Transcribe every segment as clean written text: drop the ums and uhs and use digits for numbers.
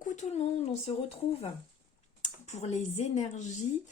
Coucou tout le monde, on se retrouve pour les énergies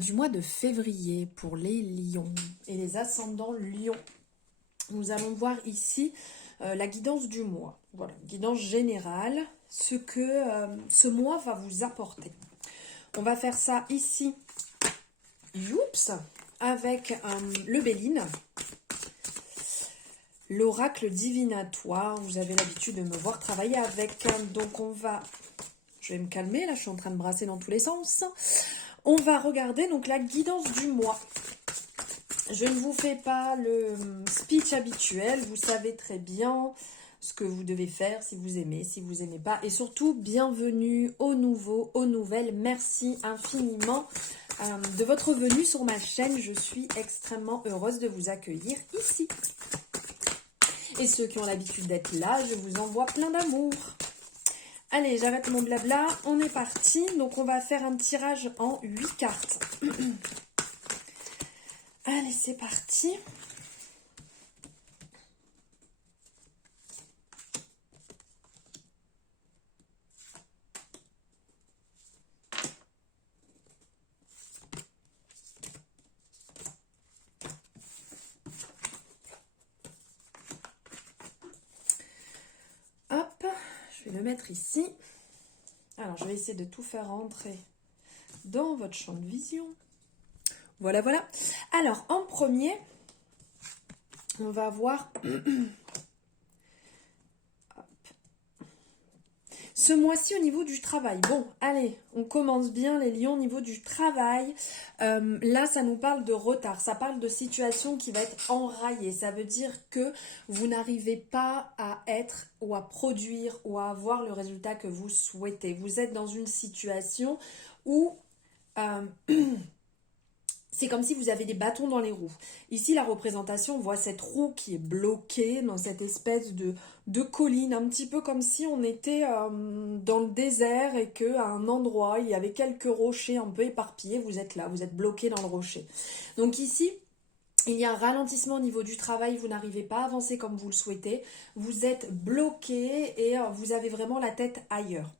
du mois de février pour les lions et les ascendants lions. Nous allons voir ici la guidance du mois, voilà, guidance générale, ce que ce mois va vous apporter. On va faire ça ici, youps, avec le Béline. L'oracle divinatoire, vous avez l'habitude de me voir travailler avec, donc je vais me calmer, là je suis en train de brasser dans tous les sens. On va regarder donc la guidance du mois. Je ne vous fais pas le speech habituel, vous savez très bien ce que vous devez faire, si vous aimez, si vous n'aimez pas. Et surtout, bienvenue aux nouveaux, aux nouvelles. Merci infiniment de votre venue sur ma chaîne. Je suis extrêmement heureuse de vous accueillir ici. Et ceux qui ont l'habitude d'être là, je vous envoie plein d'amour. Allez, j'arrête mon blabla, on est parti. Donc on va faire un tirage en 8 cartes. Allez, c'est parti. Hop, je vais le mettre ici. Alors, je vais essayer de tout faire rentrer dans votre champ de vision. Voilà, voilà. Alors, en premier, on va voir ce mois-ci au niveau du travail. Bon, allez, on commence bien les lions au niveau du travail. Là, ça nous parle de retard. Ça parle de situation qui va être enraillée. Ça veut dire que vous n'arrivez pas à être ou à produire ou à avoir le résultat que vous souhaitez. Vous êtes dans une situation où c'est comme si vous avez des bâtons dans les roues. Ici, la représentation, on voit cette roue qui est bloquée dans cette espèce de colline, un petit peu comme si on était dans le désert et qu'à un endroit, il y avait quelques rochers un peu éparpillés. Vous êtes là, vous êtes bloqué dans le rocher. Donc ici, il y a un ralentissement au niveau du travail, vous n'arrivez pas à avancer comme vous le souhaitez. Vous êtes bloqué et vous avez vraiment la tête ailleurs.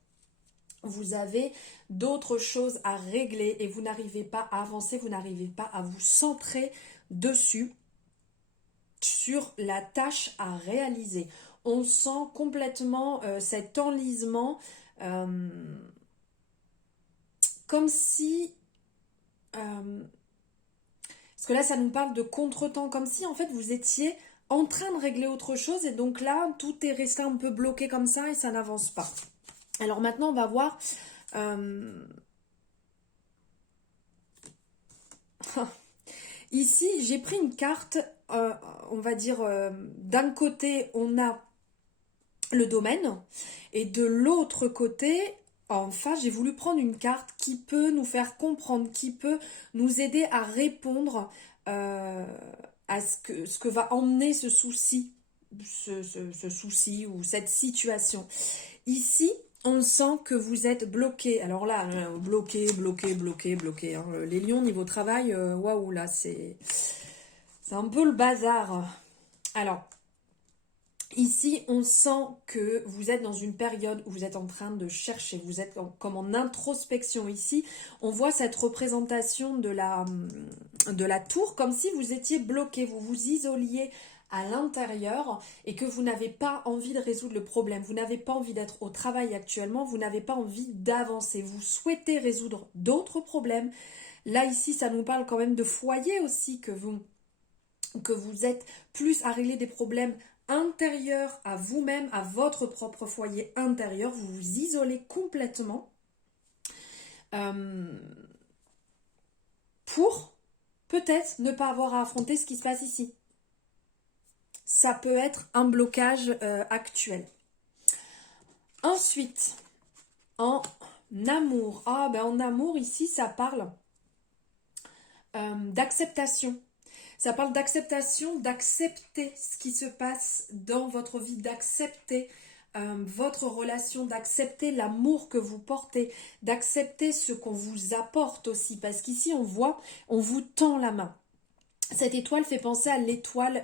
Vous avez d'autres choses à régler et vous n'arrivez pas à avancer, vous n'arrivez pas à vous centrer dessus, sur la tâche à réaliser. On sent complètement cet enlisement, comme si... parce que là, ça nous parle de contretemps, comme si en fait vous étiez en train de régler autre chose et donc là, tout est resté un peu bloqué comme ça et ça n'avance pas. Alors maintenant, on va voir... Ici, j'ai pris une carte, on va dire, d'un côté, on a le domaine, et de l'autre côté, en face, j'ai voulu prendre une carte qui peut nous faire comprendre, qui peut nous aider à répondre à ce que va emmener ce souci, ce souci ou cette situation. Ici, on sent que vous êtes bloqué. Alors là, bloqué. Hein. Les lions, niveau travail, waouh, là, c'est un peu le bazar. Alors, ici, on sent que vous êtes dans une période où vous êtes en train de chercher. Vous êtes comme en introspection. Ici, on voit cette représentation de la tour, comme si vous étiez bloqué. Vous vous isoliez à l'intérieur et que vous n'avez pas envie de résoudre le problème, vous n'avez pas envie d'être au travail actuellement, vous n'avez pas envie d'avancer, vous souhaitez résoudre d'autres problèmes. Là ici ça nous parle quand même de foyer aussi, que vous êtes plus à régler des problèmes intérieurs à vous-même, à votre propre foyer intérieur, vous vous isolez complètement pour peut-être ne pas avoir à affronter ce qui se passe ici. Ça peut être un blocage actuel. Ensuite, en amour. En amour, ici, ça parle d'acceptation. Ça parle d'acceptation, d'accepter ce qui se passe dans votre vie, d'accepter votre relation, d'accepter l'amour que vous portez, d'accepter ce qu'on vous apporte aussi. Parce qu'ici, on voit, on vous tend la main. Cette étoile fait penser à l'étoile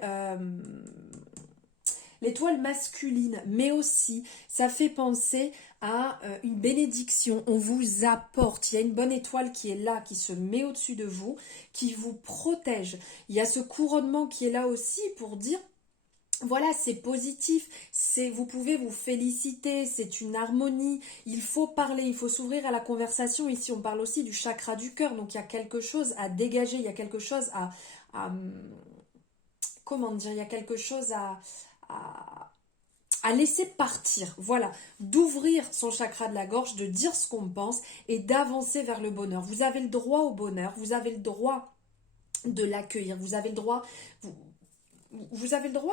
l'étoile masculine, mais aussi ça fait penser à une bénédiction. On vous apporte, il y a une bonne étoile qui est là, qui se met au-dessus de vous, qui vous protège. Il y a ce couronnement qui est là aussi pour dire voilà, c'est positif, vous pouvez vous féliciter, c'est une harmonie, il faut parler, il faut s'ouvrir à la conversation. Ici, on parle aussi du chakra du cœur, donc il y a quelque chose à dégager, il y a quelque chose à comment dire, il y a quelque chose à laisser partir, voilà, d'ouvrir son chakra de la gorge, de dire ce qu'on pense et d'avancer vers le bonheur. Vous avez le droit au bonheur, vous avez le droit de l'accueillir, vous avez le droit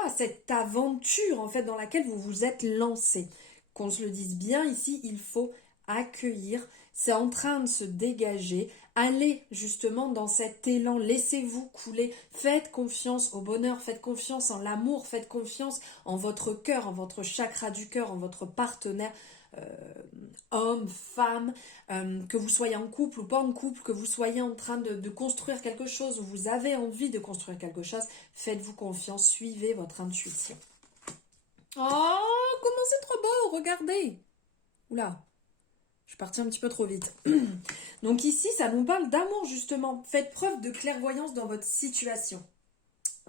à cette aventure en fait dans laquelle vous vous êtes lancé. Qu'on se le dise bien ici, il faut accueillir, c'est en train de se dégager, allez justement dans cet élan, laissez-vous couler, faites confiance au bonheur, faites confiance en l'amour, faites confiance en votre cœur, en votre chakra du cœur, en votre partenaire, homme, femme, que vous soyez en couple ou pas en couple, que vous soyez en train de construire quelque chose ou vous avez envie de construire quelque chose, faites-vous confiance, suivez votre intuition. Oh, comment c'est trop beau, regardez. Oula, je suis partie un petit peu trop vite. Donc ici, ça nous parle d'amour justement. Faites preuve de clairvoyance dans votre situation.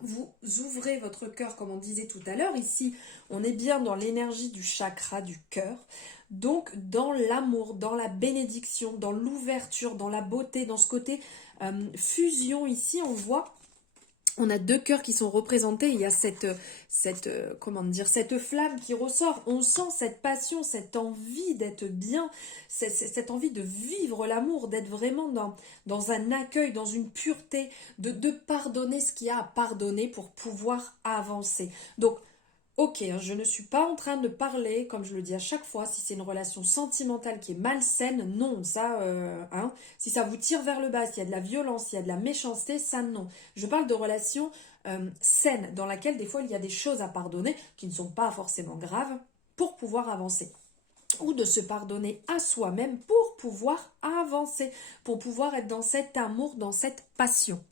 Vous ouvrez votre cœur, comme on disait tout à l'heure. Ici, on est bien dans l'énergie du chakra du cœur. Donc, dans l'amour, dans la bénédiction, dans l'ouverture, dans la beauté, dans ce côté fusion. Ici, on voit, on a deux cœurs qui sont représentés. Il y a comment dire, cette flamme qui ressort. On sent cette passion, cette envie d'être bien, cette envie de vivre l'amour, d'être vraiment dans un accueil, dans une pureté, de pardonner ce qu'il y a à pardonner pour pouvoir avancer. Donc, ok, je ne suis pas en train de parler, comme je le dis à chaque fois, si c'est une relation sentimentale qui est malsaine, non, ça, si ça vous tire vers le bas, s'il y a de la violence, s'il y a de la méchanceté, ça, non. Je parle de relations saines, dans laquelle des fois il y a des choses à pardonner, qui ne sont pas forcément graves, pour pouvoir avancer. Ou de se pardonner à soi-même pour pouvoir avancer, pour pouvoir être dans cet amour, dans cette passion.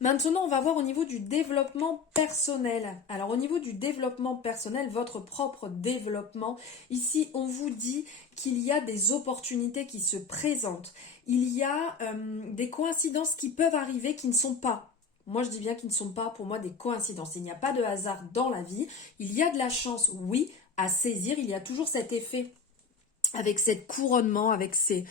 Maintenant, on va voir au niveau du développement personnel. Alors, au niveau du développement personnel, votre propre développement, ici, on vous dit qu'il y a des opportunités qui se présentent. Il y a des coïncidences qui peuvent arriver qui ne sont pas. Moi, je dis bien qu'ils ne sont pas, pour moi, des coïncidences. Il n'y a pas de hasard dans la vie. Il y a de la chance, oui, à saisir. Il y a toujours cet effet avec cet couronnement, avec ces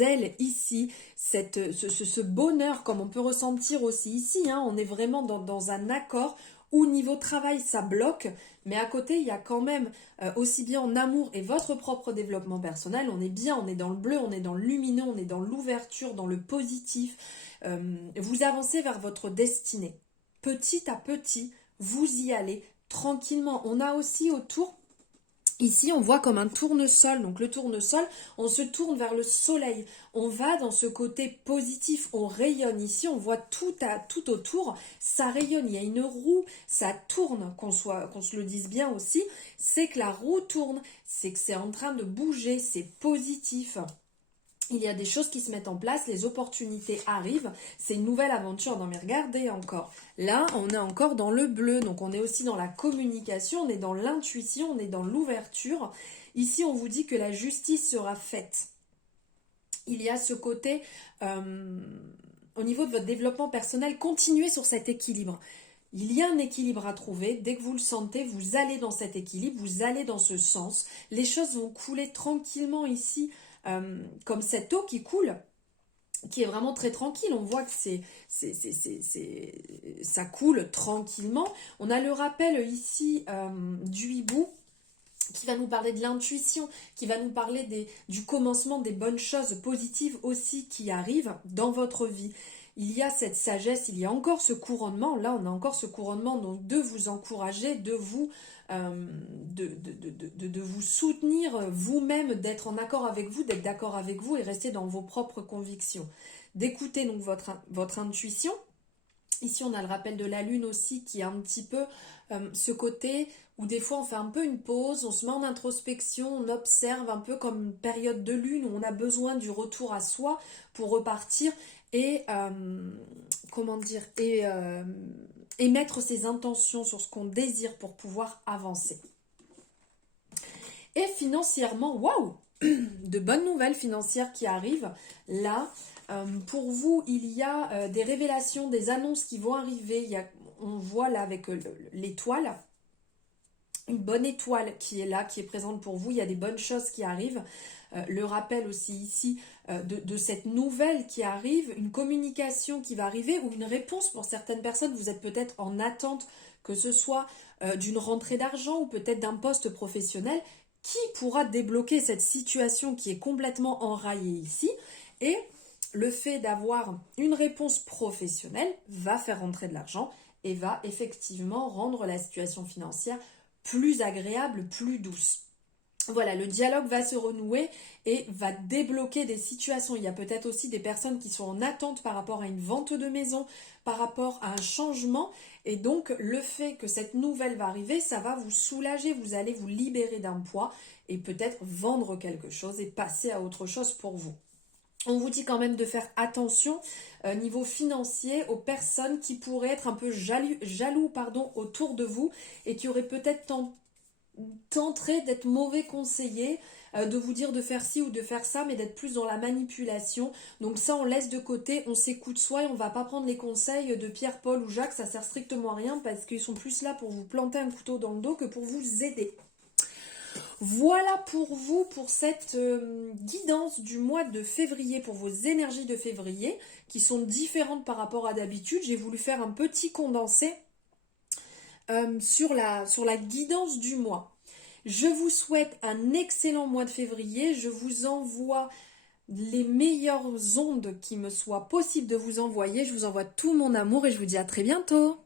ailes ici, ce bonheur comme on peut ressentir aussi ici, on est vraiment dans un accord où niveau travail ça bloque, mais à côté il y a quand même aussi bien en amour et votre propre développement personnel, on est bien, on est dans le bleu, on est dans le lumineux, on est dans l'ouverture, dans le positif, vous avancez vers votre destinée. Petit à petit, vous y allez tranquillement. On a aussi autour ici, on voit comme un tournesol. Donc le tournesol, on se tourne vers le soleil. On va dans ce côté positif, on rayonne. Ici, on voit tout autour, ça rayonne. Il y a une roue, ça tourne, qu'on se le dise bien aussi. C'est que la roue tourne, c'est que c'est en train de bouger, c'est positif. Il y a des choses qui se mettent en place, les opportunités arrivent, c'est une nouvelle aventure. Non mais regardez encore, là on est encore dans le bleu, donc on est aussi dans la communication, on est dans l'intuition, on est dans l'ouverture. Ici on vous dit que la justice sera faite. Il y a ce côté, au niveau de votre développement personnel, continuez sur cet équilibre. Il y a un équilibre à trouver, dès que vous le sentez, vous allez dans cet équilibre, vous allez dans ce sens. Les choses vont couler tranquillement ici, comme cette eau qui coule, qui est vraiment très tranquille. On voit que ça coule tranquillement. On a le rappel ici du hibou qui va nous parler de l'intuition, qui va nous parler du commencement des bonnes choses positives aussi qui arrivent dans votre vie. Il y a cette sagesse, il y a encore ce couronnement, là on a encore ce couronnement, donc de vous encourager, de vous soutenir vous-même, d'être en accord avec vous, d'être d'accord avec vous et rester dans vos propres convictions. D'écouter donc votre intuition. Ici on a le rappel de la lune aussi qui est un petit peu ce côté où des fois on fait un peu une pause, on se met en introspection, on observe un peu comme une période de lune où on a besoin du retour à soi pour repartir. et comment dire, et mettre ses intentions sur ce qu'on désire pour pouvoir avancer. Et financièrement, waouh, de bonnes nouvelles financières qui arrivent. Là, pour vous, il y a des révélations, des annonces qui vont arriver. On voit là avec l'étoile, une bonne étoile qui est là, qui est présente pour vous. Il y a des bonnes choses qui arrivent. Le rappel aussi ici de cette nouvelle qui arrive, une communication qui va arriver ou une réponse pour certaines personnes. Vous êtes peut-être en attente que ce soit d'une rentrée d'argent ou peut-être d'un poste professionnel qui pourra débloquer cette situation qui est complètement enraillée ici. Et le fait d'avoir une réponse professionnelle va faire rentrer de l'argent et va effectivement rendre la situation financière plus agréable, plus douce. Voilà, le dialogue va se renouer et va débloquer des situations. Il y a peut-être aussi des personnes qui sont en attente par rapport à une vente de maison, par rapport à un changement. Et donc, le fait que cette nouvelle va arriver, ça va vous soulager. Vous allez vous libérer d'un poids et peut-être vendre quelque chose et passer à autre chose pour vous. On vous dit quand même de faire attention niveau financier aux personnes qui pourraient être un peu jaloux autour de vous et qui auraient peut-être tenterait d'être mauvais conseiller, de vous dire de faire ci ou de faire ça, mais d'être plus dans la manipulation. Donc ça, on laisse de côté, on s'écoute soi et on va pas prendre les conseils de Pierre, Paul ou Jacques, ça sert strictement à rien parce qu'ils sont plus là pour vous planter un couteau dans le dos que pour vous aider. Voilà pour vous, pour cette guidance du mois de février, pour vos énergies de février, qui sont différentes par rapport à d'habitude. J'ai voulu faire un petit condensé sur la guidance du mois. Je vous souhaite un excellent mois de février. Je vous envoie les meilleures ondes qui me soient possibles de vous envoyer. Je vous envoie tout mon amour et je vous dis à très bientôt.